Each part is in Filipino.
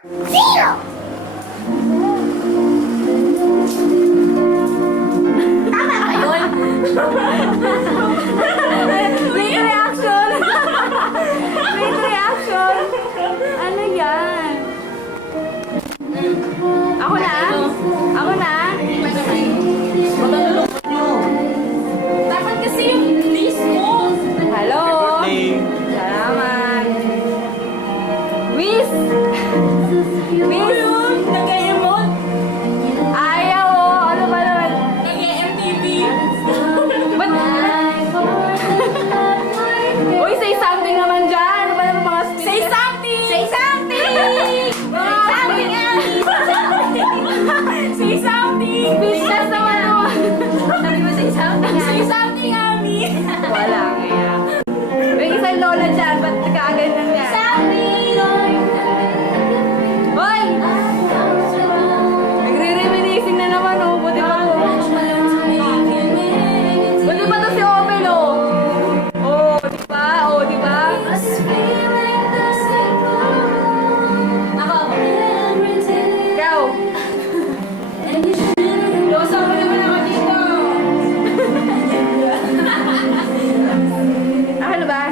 Zero! Tama ba yun? Wait reaction! Wait reaction! Ano yan? Ako na? Ako na? Matalulungan nyo. Dapat kasi yung list mo. Hello? Salamat. Miss! Miss! Nag-emot. Ayaw oh. Ano ba naman? Nag-MTV. Ba't? Uy, say something naman dyan. Ano ba naman mga speech? Say something! Say something! Mga Something else! Say something! speechless naman naman. Sabi mo say something Say something, Ami! Wala kaya. May isang lola dyan. Ba't nagkaganyan niya? Hoy! Nagre-reminiscing na naman oh. Buti pa to. Buti pa to si Opel oh. Oh, di ba? Oh, di ba? Ikaw. Losa mo naman ako dito! Ano ba?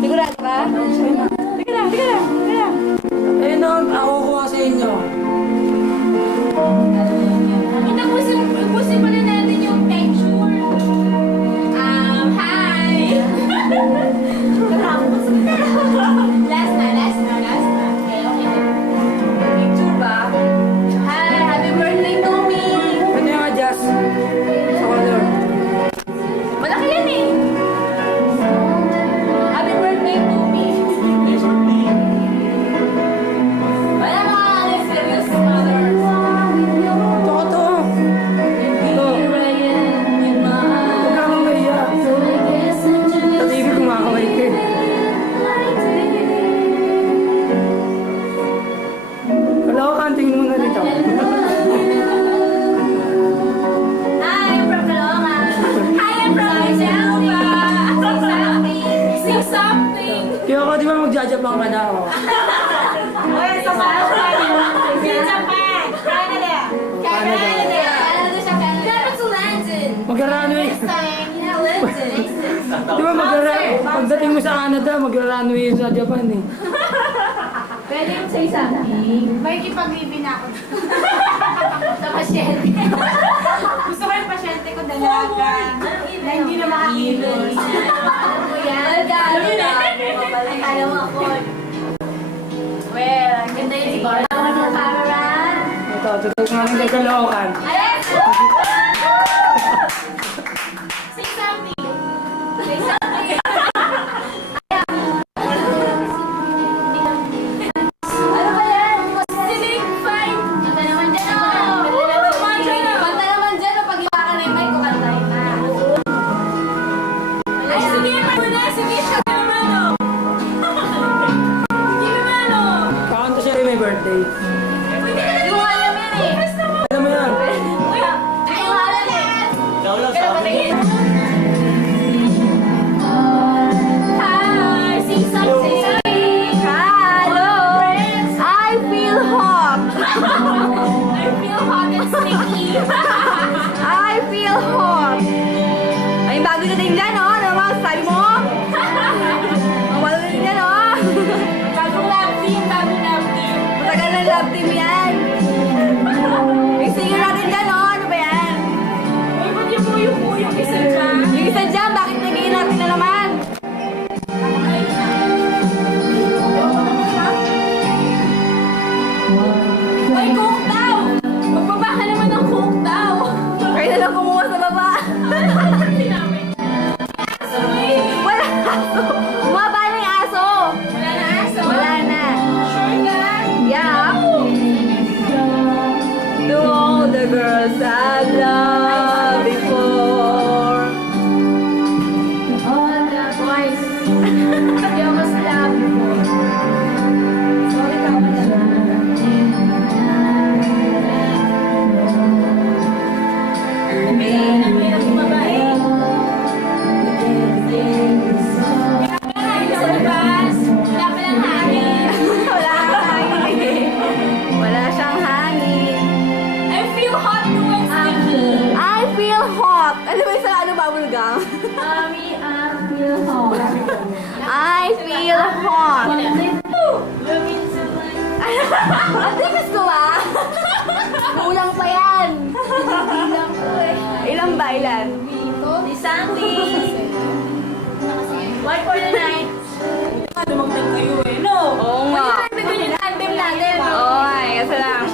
Sigurado ba? Teka lang, teka lang, teka lang. Eh no, ako kuha sa inyo. Ipusin pala natin yung picture. Hi! Last na. Okay. Picture ba? Hi, happy birthday to me! Pwede yung adjust sa color. Malaki yan eh! Happy birthday to me! Wala mga serious mother. Ito ko to. Ito. Huwag kang mahiya. Sa TV kumakaway ka eh. Wala ko kanting muna dito. Hi, I'm from Caloocan. Hi, I'm from Selva. Say something! Kaya ako di ba magja-Japan ka na ako? Oy, sa mga Say Japan! Canada! Dapat sa London. Magra-runway. Yeah, London. Di ba pagdating mo sa Canada, magra-runway sa Japan eh. Pwede yung say something. May ipag-ibig na ako. Sa pasyente. Gusto ko yung pasyente ko dalaga. Na hindi na makakilos. Ano yan? Alam mo ako. Well, ang ganda yung Wala ka ng camera. Ito, tutok nga ng Caloocan. Alex! Say something! Say something. Ano ba yan? Siling fine! Kanta naman dyan oh. Kanta naman dyan oh. Pag iwa ka na yung mic ko, kantahin na. Ay, sige, muna! Sige, siya naman, oh! Sige naman, oh! Kakanta siya rin may birthday. Yung alam yan eh. Alam mo yan? Uy! Ay, yung alam eh. Pero patingin! Hi! Sing something! Hello! I feel hot! I feel hot and sticky! I feel hot! Ay, bago na din dyan, oh! Ano mga sabi mo? Ang bago na din dyan, oh! Bagong love team! Bagong love team! Matagal na love team yan! May singer natin dyan, oh! Ano ba yan? Uy, ba't yung puyong-puyong isa dyan? Yung isa dyan, bakit nagiging natin na naman? Uy, coke daw! Magbaba ka naman ng coke daw! Kayo na lang kumuha sa baba. Wala aso! Bumaba na yung aso! Wala na aso! Wala na. Sure ka? Yeah. To all the girls I've loved before. All the boys. You must love before. Sorry ka mo Ang babae! Kaya sa labas! Wala pa lang hangin! Wala kang hangin. bubblegum. Mommy, I feel hot. I feel hot. Looking so like... Ang tigas ko ah. Kulang pa yan. Bilang ko eh. Ilan ba? Ilan? Di something. One for the night. Dumagdag kayo eh, no? Oo nga. Ganyan yung anthem natin. Oo ay, kasi lang.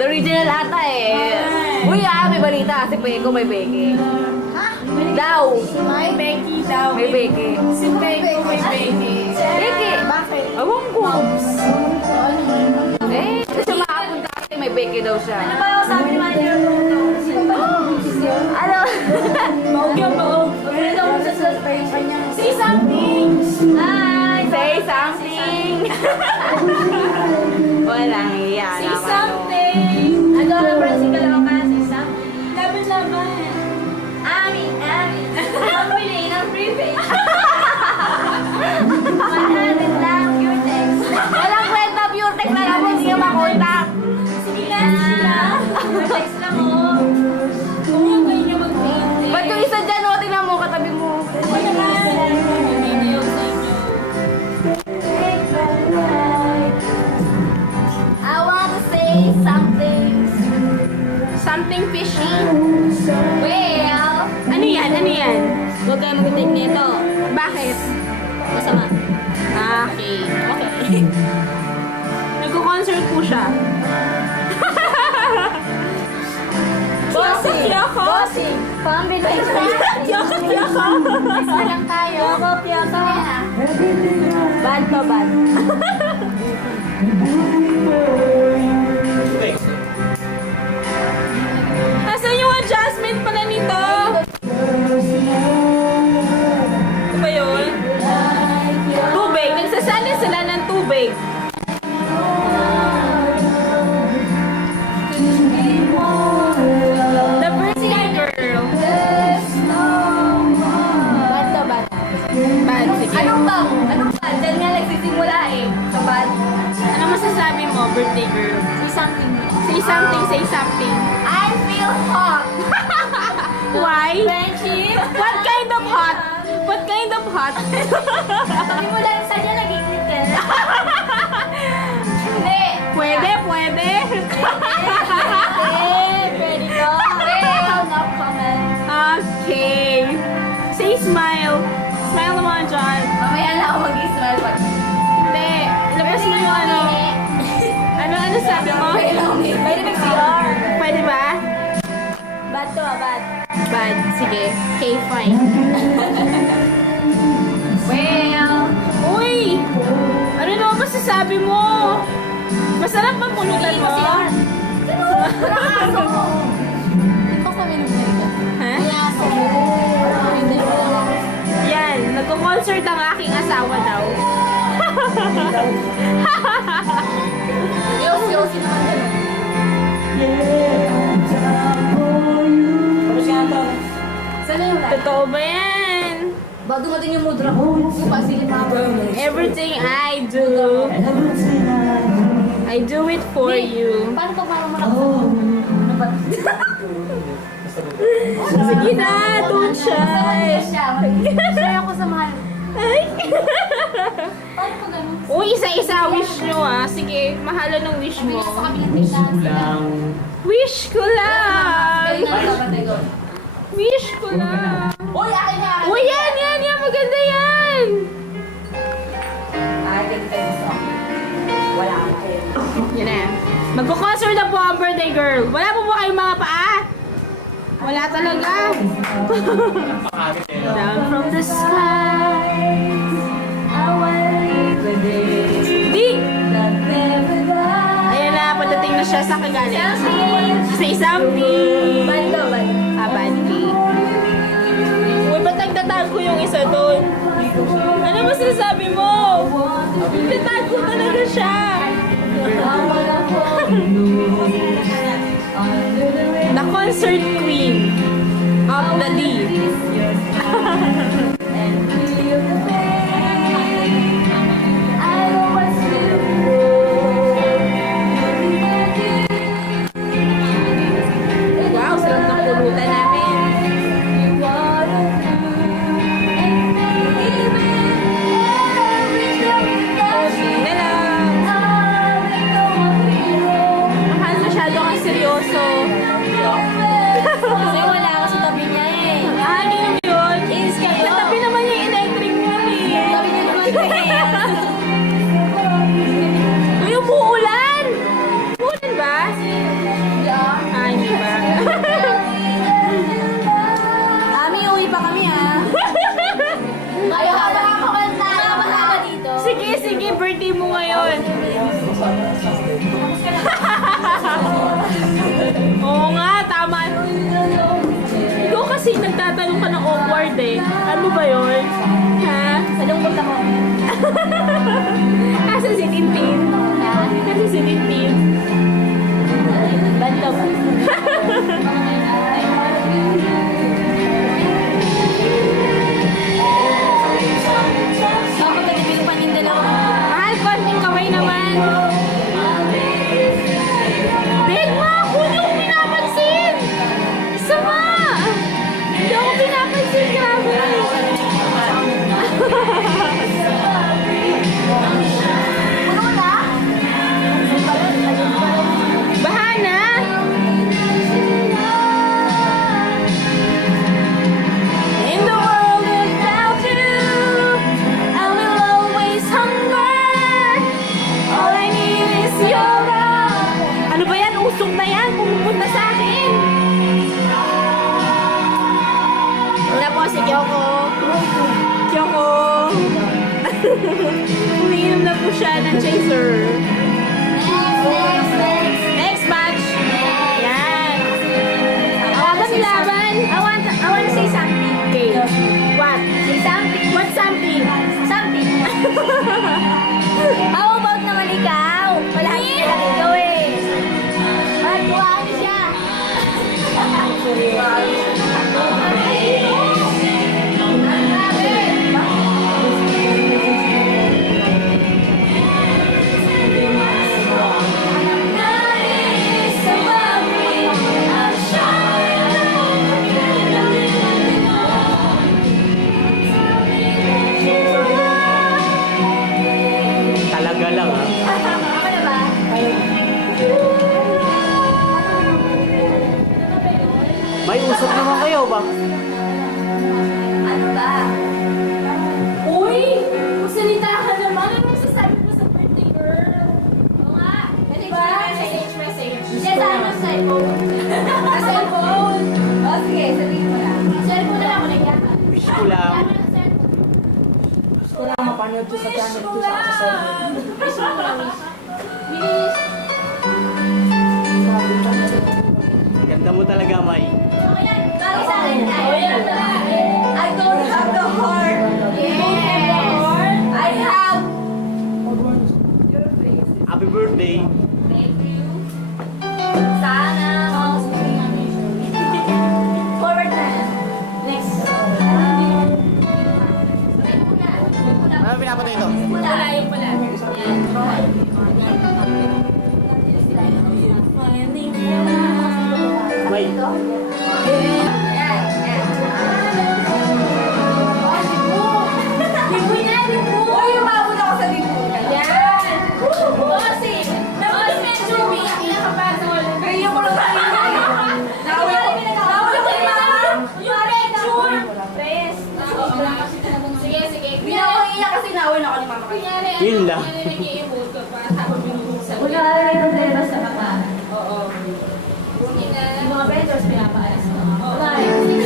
The original ata eh. Uy may balita. Si Peko may beke. Daw. May Becky daw. May beke. Si Becky may Becky. Beke. Bakit? Awang ko. Eh, kasi makapunta kasi may beke daw siya. Ano ba yung sabi ni Manager Luto? Ano? Baog yan, baog. Pagkita ko sa suspension niya. Say something! Hi! Say something. Walang iya Say naman. something! Adora Francis Caloocan, say something. Laban-laban. Ami, Ami. Ang pili ng prepaid. 100 lang your text. Walang kwenta, pure text na lang mo, hindi ka makontak. Sige na, sige na. Text lang mo. Kung yung kayo niyo mag-paint. Ba't yung isa dyan, o, tingnan mo, katabi mo. Ano naman? Video sa inyo. I want to say something. Something fishy. Well, Ano yan? Ano yan? huwag kayo mag-take nito. Bakit? Masama. Okay. Okay. Nagko-concert po siya. Bossing! Yoko! Bossing! Combination! Yoko, yoko! Isa lang tayo. Yoko. Bad pa, bad. Nasaan yung adjustment pala nito? Ito ba yun? Tubig. Nagsasali sila ng tubig. The birthday girl. Bad to bad. Bad, sige. Anong bang? Anong bad? Diyan nga nagsisimula eh. Sa bad. Ano masasabi mo, birthday girl? Say something. Say something, say something. I feel hot. Why? Friendship. What kind of hot? What kind of hot? Sabi mo lang sa niya nag-ingit ka. Hindi. Pwede, pwede. Pwede ko. Well, no comment. Okay. Say smile. Smile naman, John. Mamaya na ako mag-smile pag. Hindi. Labas mo yung ano. Ano sabi mo? Pwede mag-CR. Pwede ba? Bad to bad. Bad. Sige. Okay, fine. Well. Uy! Ano naman masasabi mo? Masarap bang pulutan mo? Ito kami nag-break. Ha? Aso. Hindi ko lang. Yan. Nagko-concert ang aking asawa daw. Yosi naman din. Sana yung light? Totoo ba yan? Ba, dumating yung mudra ko. Pasilip ako. Everything I do it for you. Paano pag parang malakot? Ano ba? Sige na, don't shy. Shy ako sa mahal. Ay. Paano pag ganun? Uy, isa-isa wish nyo ah. Sige, mahala ng wish mo. Sa kabilang tingnan. Wish ko lang. Ganun lang dapat ay gawin. Wish ko lang. Uy, akin na! Uy, yan. Maganda yan. Ay, gusto. Wala ka. Yan na. Magko-concert na po ang birthday girl. Wala po ba kayong mga paa? Wala talaga. Down from the sky, I will leave the day. Di! Ayan na, padating na siya sa kagaling. Say something. Bad daw, bad. Abandi. Uy, ba't nagtatago yung isa doon? Ano masasabi mo? Nagtatago talaga siya. The concert queen of the D. Wow, sarap ng pulutan namin. kasi nagtatanong ka ng awkward eh. Ano ba yun? Ha? Salungkot ako. Asa si Tintin? Ha? Asa si Tintin? Banda ba? Bakit nagibig pa ng dalawa? Mahal, konting kaway naman. Big ma, hindi ako pinapansin. Sama. Hindi ako pinapansin, grabe. Puno na? Bahana. In the world without you, I will always hunger. All I need is your love. Ano ba yan? Usok na yan. Pumupunta sa akin. Wala po si Kyoko. Kyoko. Umiinom na po siya ng chaser. Next match. Yan. Laban. I want to say something. Okay. What? Say something. What something? Something. How about naman ikaw? Wala ka ikaw eh. Magkuha ko siya. Talaga lang ha. Ako na ba? May usap naman kayo ba? Ano ba? Uy! Magsalita ka naman. Ano masasabi mo sa birthday girl? Oo nga. Kasi Diba? ba? Message. Siya sa ano, cellphone. Sa cellphone. O sige, sabihin mo lang. Cellphone na lang ako nagyan. Wish ko lang. Gusto ko lang mapanood to sa channel to sa cellphone. Bilis. Ganda mo talaga, May. Bakit sa akin I don't have the heart. Yes. I have. Happy birthday. Thank you. Sana. Forward na. Next. Ano pinapanood ito? Wala. Yung pala. May. Libo na, libo. Uy, umabot ako sa libo. Yan. Bossy. Boss, medyo may kapasol. Kaya ko lang kanina. Nakawala ko yung mama. Yung picture. Press. Sige, sige. Hindi ako iiyak kasi nawin ako ni mama kayo. Kunyari, Yun lang. kunyari nag-i-emote ka pa habang binubuksan. Wala ka rin yung problema sa mama. Oo. Buti na. Yung mga vendors pinapaalas mo. Wala. Sige,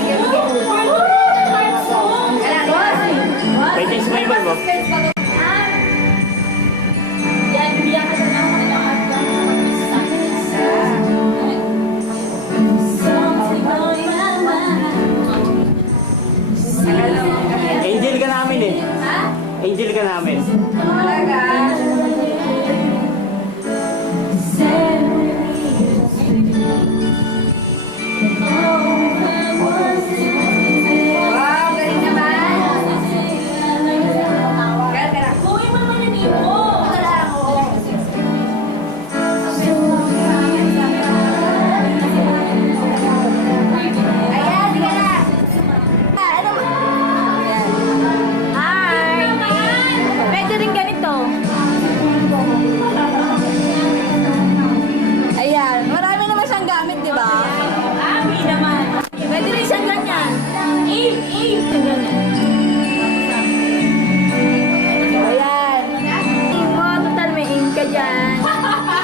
sige. May taste mo iba ba? Yan, bibigyan ka na lang ng Angel ka namin eh. Ha? Angel ka namin. Talaga? Wow, galing naman. Galing ka na. Kuhin mo naman yung name mo. Wala ako. Ayan, sige na. Ano ba? Hi! Pwede rin ganito. Ayan, marami naman siyang gamit, di ba? Abi naman. Pwede rin siyang ganyan. Aim, aim. Ganyan. Ayan. Aim mo, total may aim ka dyan.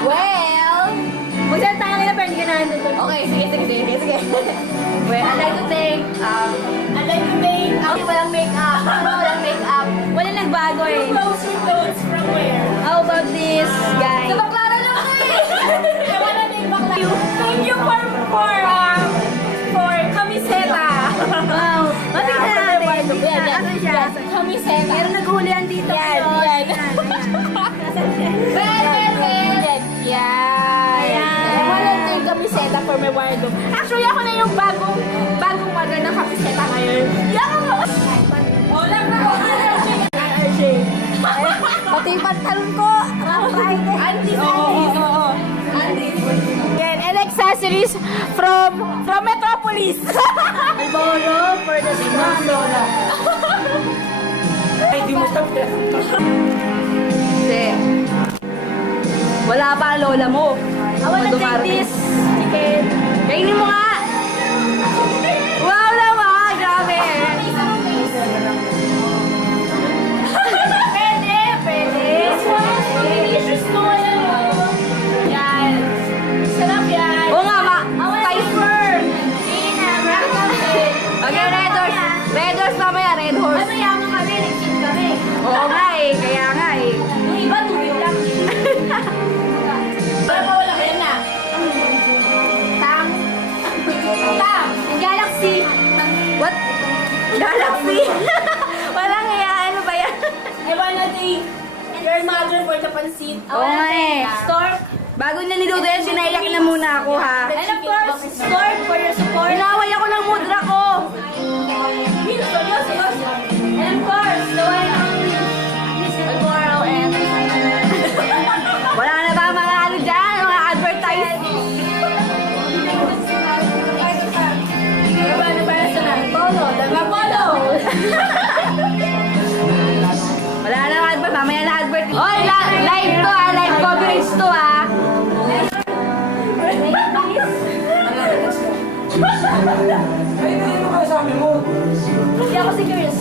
Well, Magsalita ka na, pwede ka na. okay, sige. Well, I like to think, I like to make walang make-up. Walang make-up. Wala nagbago eh. Close your clothes from where? How about this guy? Sa Baclaran lang ako eh. I wanna name bakla. Thank you for kamiseta. Meron naghuhulihan dito. Yan, yan. Yan. I wanna take kamiseta for my wardrobe. Actually, ako na yung bagong model ng kamiseta ngayon. Yan ako. Wala na ako. RJ. Pati yung pantalon ko. Friday. Auntie. Oo. Yan, and accessories from Metropolis. Bolo for the Lola. Ay, di mo stop. Kasi, wala pa ang lola mo. I wanna take this chicken. Kainin mo nga! Wow naman! Grabe! Pwede. This one, delicious to yan. Sarap yan. Oo nga, Piper. Okay, Red Horse. Red Horse mamaya, Red Horse. Ano yaman kami? Nag-chill kami. Oo nga eh, kaya nga eh. Yung iba, tubig lang. Para pa wala kayo na. Tam. Yung Galaxy. What? Galaxy? Walang iya, ano ba yan? I wanna take your mother for the pansit. Oo nga eh. Stork. Bago niya niluto yan, pinaiyak na muna ako ha. And of course, Stork for your support. Inaway ako ng mudra ko. And of course, the one and only Miss Coral and Wala na ba mga ano dyan, mga advertise? Diba na para sa Polo? Diba Polo? Wala na mga advert, mamaya na advert. Oy, live to ha, live coverage to ha. Ay, hindi mo kasabi mo. Hindi ako si girls.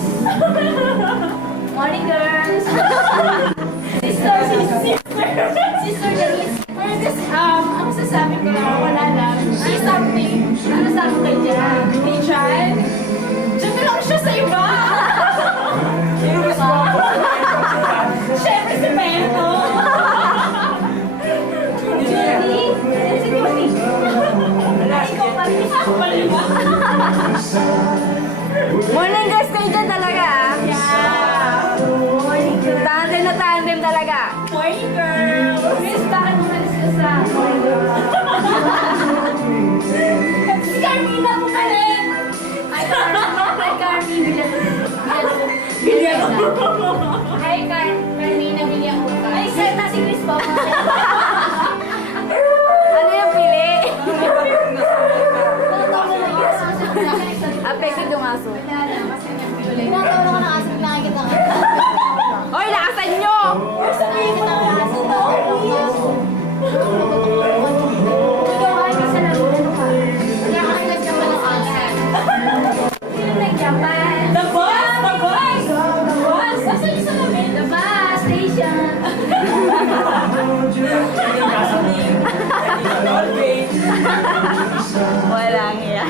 Morning, girls. Sister Denise. For this, ang sasabi ko lang, wala lang. Say something. Ano sabi kay Jan? Kay Jan? Diyan na lang siya sa iba. Sino ba sa mga? Siyempre si Bento. Si Timothy. Ikaw pa rin. Ako pa rin ba? Morning girls kayo dyan talaga ha. Yeah. Morning, girls. Tandem na tandem talaga. Morning, girls. Miss, bakit umalis ka sa morning, girls? Si Carmina po pa rin. Hi, Carmi. Bilya Hi, Carmina. Bilya Uta. Ay, sir, na si Chris po. Ano yung pili? Affected yung aso. Pinatawa ko ng aso, nakikita ka. Hoy, lakasan nyo! Nakikita ko ng aso. Ikaw ay isa na rin. Ano ka? Kaya kasi nagjapan ng aso. Sino nagjapan? The boss! The boss! The boss! Asa yung sa lamin? The bus station. Walang iya.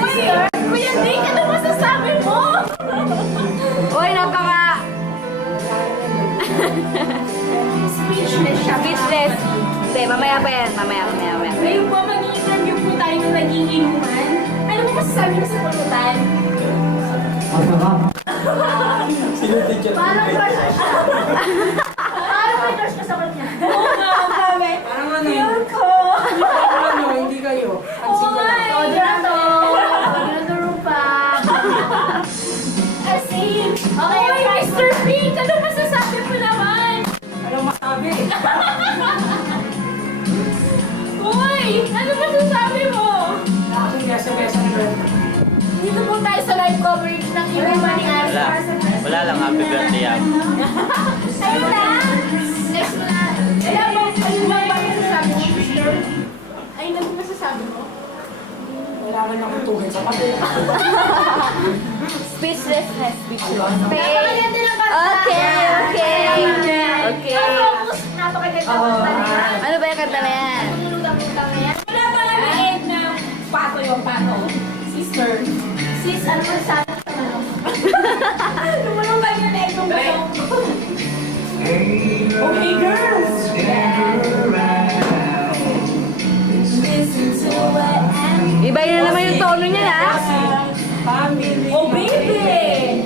Sir, Kuya Dick, ano masasabi mo? Hoy, napaka... Speechless siya. Speechless. Hindi, mamaya pa yan. Mamaya. Ngayon po, mag-i-interview po tayo ng naging inuman. Ano mo masasabi mo sa pulutan? Parang crush ka siya. Parang may crush ka sa kanya. Oo nga, sabi. Parang ano Feel ko. Ano, hindi kayo. Oo nga, Dorato. Dorato pa. Kasi, okay, Mr. Pink, ano masasabi mo naman? Anong masabi? Uy, ano masasabi mo? Aking gasa-gasa ng red. Dito po tayo sa live coverage ng inuman ni Wala. Wala lang. Happy birthday ako. Ayun na! Next mo na. Ayun ba yung masasabi mo, sister? Ayun na masasabi mo? Wala man akong tugin sa pati. Speechless na speechless. Napakaganda ng kanta. Okay. Napakaganda ng kanta niya. Ano ba yung kanta na yan? Tulutang-tulutang na yan. Wala pa lang yung end na pato yung pato. Sister. Sis, ano ba sa atin sa manok? Lumalong tayo na egg ng manok. Okay, girls. Listen to what I'm Iba na naman yung tono niya ha. Family. Oh, baby!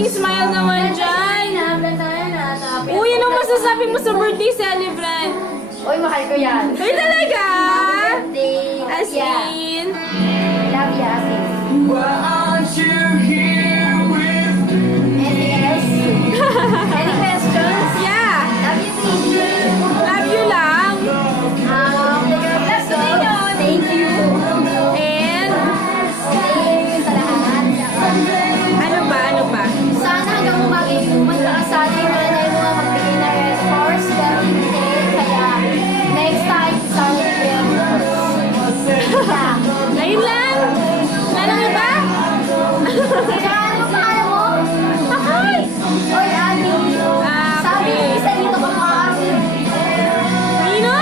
konting smile naman dyan. Uy, anong masasabi mo sa birthday celebrant? Uy, mahal ko yan. Ay, talaga? Birthday. As Yeah. in? Love you, Asis. Anything else? Any questions? Yeah. Love you, teacher. Love you lang. Thank you. And, Thank you sa lahat. ano ba? Sana hanggang pumunta ka sana yung nanay mo nga magbigay na red horse, pero hindi. Kaya, next time, sana yung red horse. Yeah. Ayun lang. Wala nang iba? Kaya ano pangalan mo? Ay! Oy, Adi. Sabi yung isa dito ko mga Adi. Nino?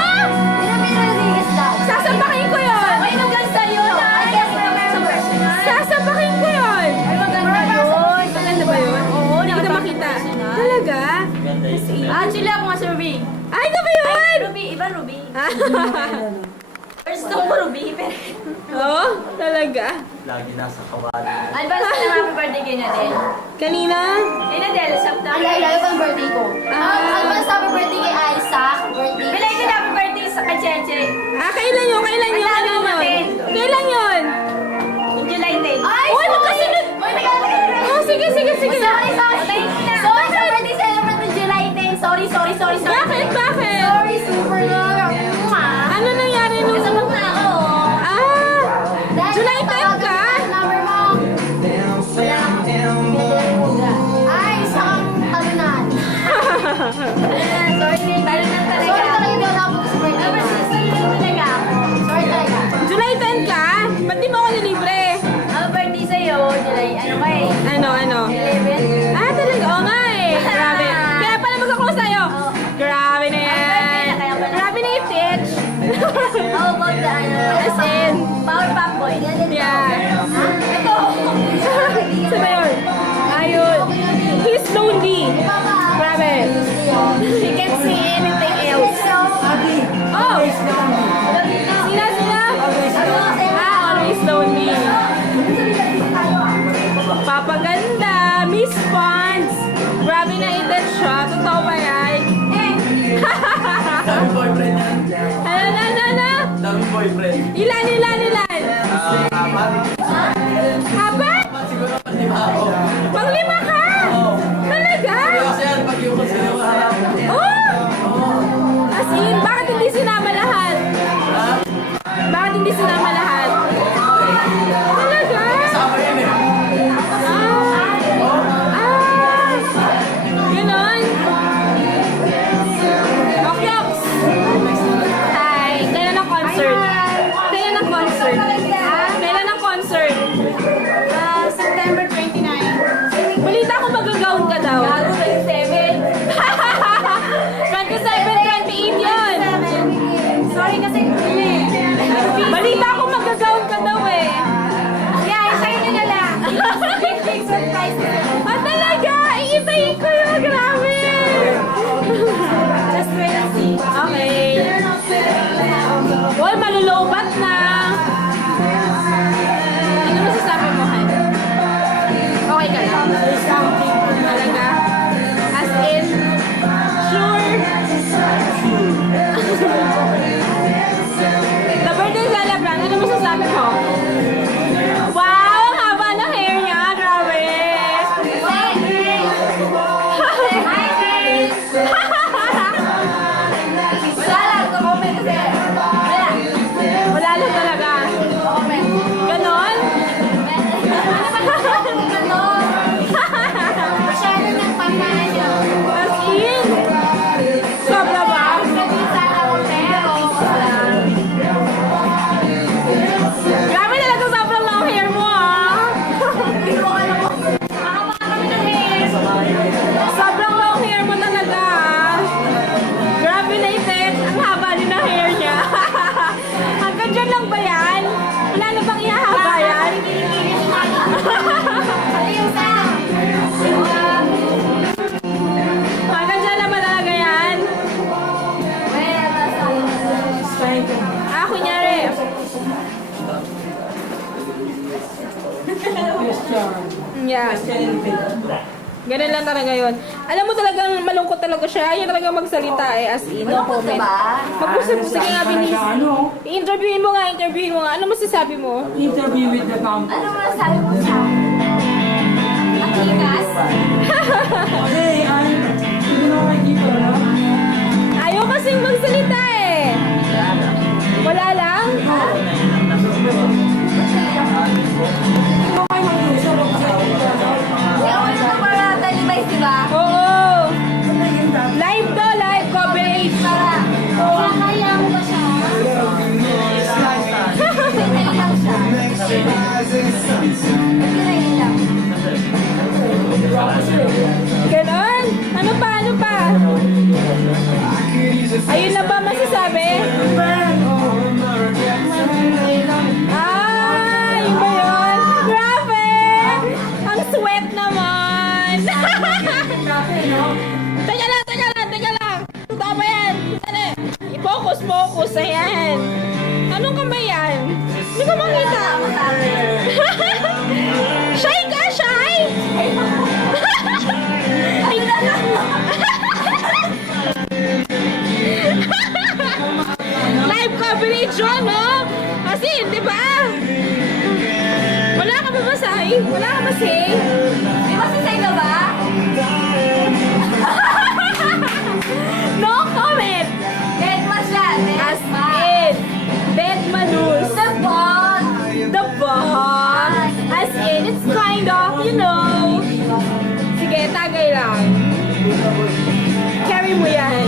Mira Rodriguez daw. Sasampakin ko yun. Ay, maganda yun. I guess sa personal. Sasampakin ko yun. Ay, maganda yun. Maganda ba yun? Oo, hindi kita makita. Talaga? Ganda yun. Actually, ako nga si Ruby. Ay, ito ba yun? Ruby, iba Ruby. First ko Ruby, pero... Oo, talaga. Lagi nasa kawali. Advance na happy birthday kay Nadel. Kanina? Kay Nadel, September. Ay, layo pang birthday ko. Advance happy birthday kay Isaac. Birthday. Bilay ko happy birthday sa kay Cheche. Kailan yun? Kailan yun? Ang Kailan dami yun? natin. Kailan yun? July 10. Ay, Uy, magkasunod. Uy, nagkakasunod. Oh, sige. Sorry. Sorry, birthday celebrant ng July 10. Sorry. Bakit? Sorry, super lang. Ano nangyari nung... Kasabot na ako. Dahil July 10 tawagan ka? ko yung number mo. Wala. Ay, isang talunan. Sorry, talunan talaga. Sorry talaga, hindi ako nakapunta sa birthday. Sorry talaga. July 10 ka? Ba't di mo ako nilibre? Ang birthday sa'yo, July, ano ba eh? Ano? 11? Talaga? Oo nga eh. Grabe. Kaya pala magkaklose tayo. Grabe na yan. Kaya pala. Grabe na yung stitch. How about the As in, Power Pop Boy? yeah. Ito. Saan ba yun? Ayun. He's lonely. Grabe. He can't see anything else. Oh! Sina? Always lonely. Papaganda. Miss Pons. Grabe na edad siya. Totoo ba yan? Daming boyfriend yan. Ano? Daming boyfriend. Ilan? Apat. Apat? Siguro pag-lima ako. Panglima ka? Talaga? Kasi yan, pag yung sa'yo harap. Oh! As in, bakit hindi sinama lahat? Bakit hindi sinama lahat? Talaga? Kasama yun eh. Ganon? Okyoks! Hi! Kailan ang concert? Kailan ang concert? September 29. Balita ko mag-gown ka daw. Gago 27. 27, 28 yun. Sorry kasi Balita ko mag-gown ka daw eh. yeah, isayin nyo na lang. Big surprise. Talaga? Iitayin ko yun. Grabe. Just wait and see. Okay. Uy, malulobat na. Ano masasabi mo, Han? Okay ka lang? Talaga? As in? Sure? The birthday celebrant, ano masasabi mo? Wow! Ang haba ng hair niya. Grabe. Wala lang, comment kasi. Wala. Wala lang talaga. Comment. Ganon? Masyado ng pamilya. As in? Sobra ba? Grabe talaga sobrang long hair mo ah. Sobrang long hair mo talaga ah. Grabe na itin. Ang haba din ng hair niya. Hanggang dyan lang ba yan? Wala na bang ihahaba yan? Hanggang dyan lang ba talaga yan? Kunyari. Question. Yeah. Question. Ganun lang talaga yun. Alam mo talagang malungkot talaga siya. Ayaw talaga magsalita eh, as in. No Malungkot comment. ba? Mag-usap, sige nga, Binis. Sa ano? I-interviewin mo nga. Ano masasabi mo? Interview with the camp. Ano mo sabi mo siya? Matigas? Kasi, hindi mo makikita, no? Ayaw kasing magsalita eh. Wala lang? Kaya wala na para talibay, di ba? Oo. Live to, live coverage. Para, kaya mo ba siya? Pinay lang siya. Pinay lang. Ganon? Ano pa? Ayun na ba masasabi? Ah, yun ba yun? Grabe! Ang sweat naman! Teka lang! Totoo ba yan? Ano? I-focus, ayan. Anong kamay yan? Hindi ko makita. Shy ka, shy! Live coverage yun, no? Kasi, di ba? Wala ka ba masay? Wala ka ba say? May masasay ka ba? No comment! Dead ma siya. As Dead ma. in, dead manus. The ball. The ball. As in, it's kind of, you know. Sige, tagay lang. Carry mo yan.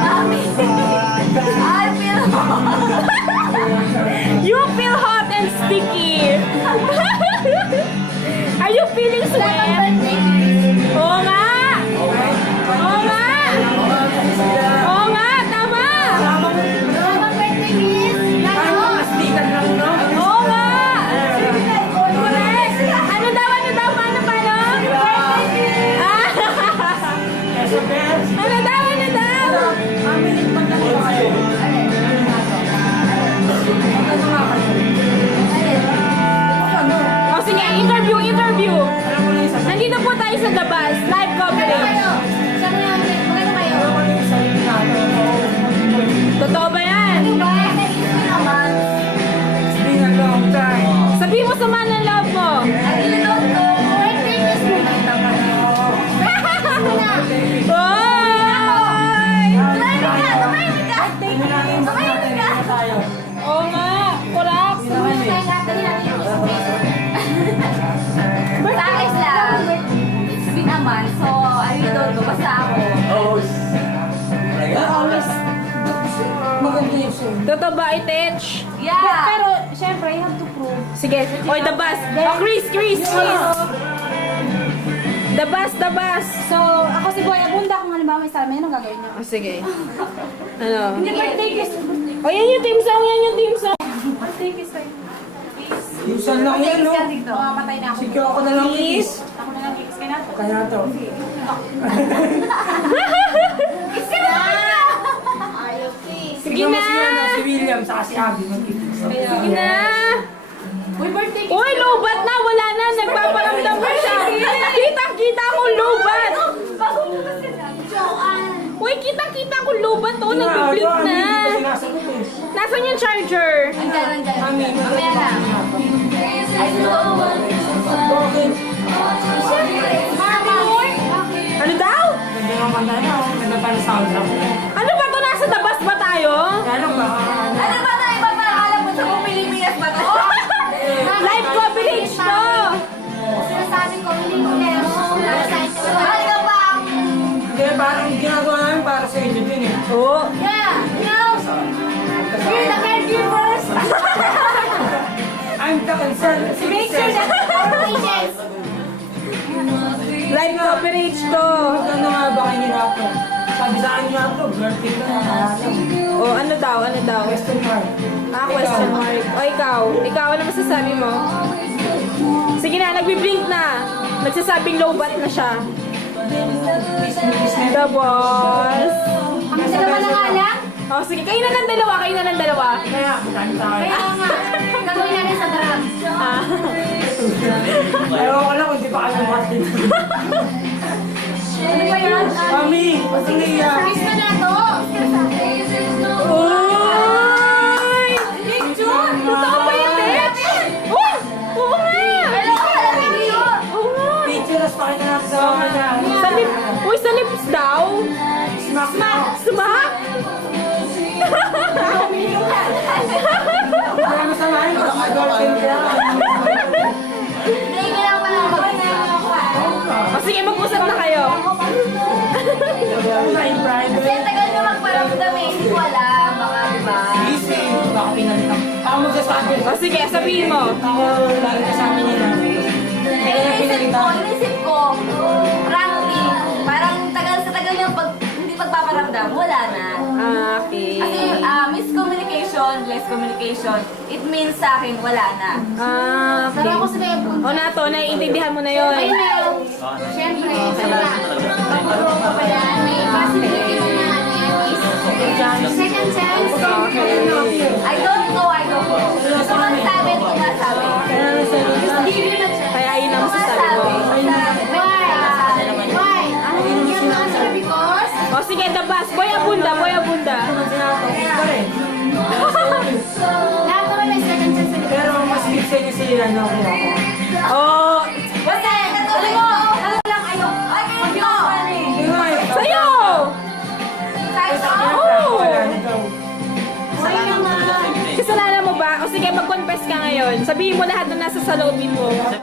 Mami. I feel hot. You feel hot and sticky. Are you feeling sweat? Oo nga! Oo nga! Oo nga, tama! Happy birthday, miss. Lalo. Mastikan lang, no? Oo nga! Correct! Ano daw? Paano? Ah! Sa best. Ano daw? O sige, interview! Alam mo na yung sasabihin. Nandito po tayo sa labas, live coverage. Sabi niya, maganda kayo. Alam mo na yung sasabihin natin. Totoo ba yan? Diba? Naman. It's been a long time. Sabihin mo sa man ng love mo. I really don't know. Birthday, miss mo. Oy! Tumahimik ka. Tayo. Oo nga, kurap. Guys lang, it's been a month, so I really don't know. Basta ako. Maganda yung show. Totoo ba, Itech? Yeah. Pero, syempre, you have to prove. Sige. Oy, the bus. Oh, Chris. The bus. So, ako si Boy Abunda, kung halimbawa may salami, anong gagawin niyo? Oh, sige. Ano? Hindi, birthday kiss. O, yan yung team song. Birthday kiss tayo. Yung saan lang yan, no? Oh, patay na ako. Sige, ako na lang Please. Ako na lang kiss. Kaya na to. Kaya to. Sige na. Si William, saka si Abby. Magkikis. Sige na. Uy, birthday kiss. Uy, lobat na. Wala na. Nagpaparamdam na siya. Kitang-kita ko lobat. Uy, kitang-kita ko lobat. Oh, nag-blink na. Nasaan yung charger? Mamaya na. Ano daw? Ganda naman na, no? Ganda pa ng sound lang. Ano ba to? Nasa labas ba tayo? Ano ba? Ano ba tayo ba alam mo sa buong Pilipinas ba to? Live coverage to. Sinasabi ko, hindi ko lero. Ano ba ang... Hindi, parang ginagawa namin para sa inyo din eh. Oo. Yeah, no. We're the caregivers. I'm the concern. Make sure that our patients. Live coverage to. Ano nga ba kayo nila to? Sabi sa akin nga to, birthday ka na. Oh, ano daw? Question mark. Question mark. O, ikaw, ano masasabi mo? Sige na, nagbi-blink na. Nagsasabing lobat na siya. The boss. Ang dalawa na nga lang. Oh, sige, kayo na ng dalawa. Kaya, dami tayo. Kaya nga, gagawin natin sa darang. Ah. Ayaw ko lang kung di pa kami pati. Ano ba yan? Mami, pasaliya. Kiss ka na to. Kiss ka na sa akin. Uy! Picture! Totoo ba yun, Mitch? Uy! Oo nga! Hello, picture. Oo nga! Pictures, pakita natin sa mga na. Sa lips, uy, sa lips daw? Smack, smack. Smack? Kaya masamahin, mas mag-girlfriend ka. Hindi, kailangan pa lang O sige, mag-usap na kayo. Ano na in Kasi private? tagal nyo magparamdam eh. Hindi ko alam. Baka diba? Easy. Baka pinalitan. Ako magsasabi. O sige, sabihin mo. Ako lagi kasama niya na. Kaya na pinalitan. Inisip ko, frankly, parang tagal sa tagal nyo hindi pagpaparamdam, wala na. Ah, okay. Kasi miscommunication, less communication, it means sa akin, wala na. Ah, okay. Pero ako sila yung punta. O na to, naiintindihan mo na yun. Ayun na yun. Siyempre, mag-grow pa pa yan. May possibility mo na ano yan is second chance. I don't know. Gusto ko masabi, hindi ko masabi. Hindi ko na check. Kaya yun ang masasabi mo. Why? Yung answer because O sige, the bus. Boy Abunda, Boy Abunda. lahat naman may second chance. Pero mas big sa inyo si ano. Oh, Kasi, alam mo, ano lang kayo? Ay, kayo! sa'yo! Kahit ako? Oo! Wala naman. Kasalanan mo ba? O sige, mag-confess ka ngayon. Sabihin mo lahat na nasa salobin mo.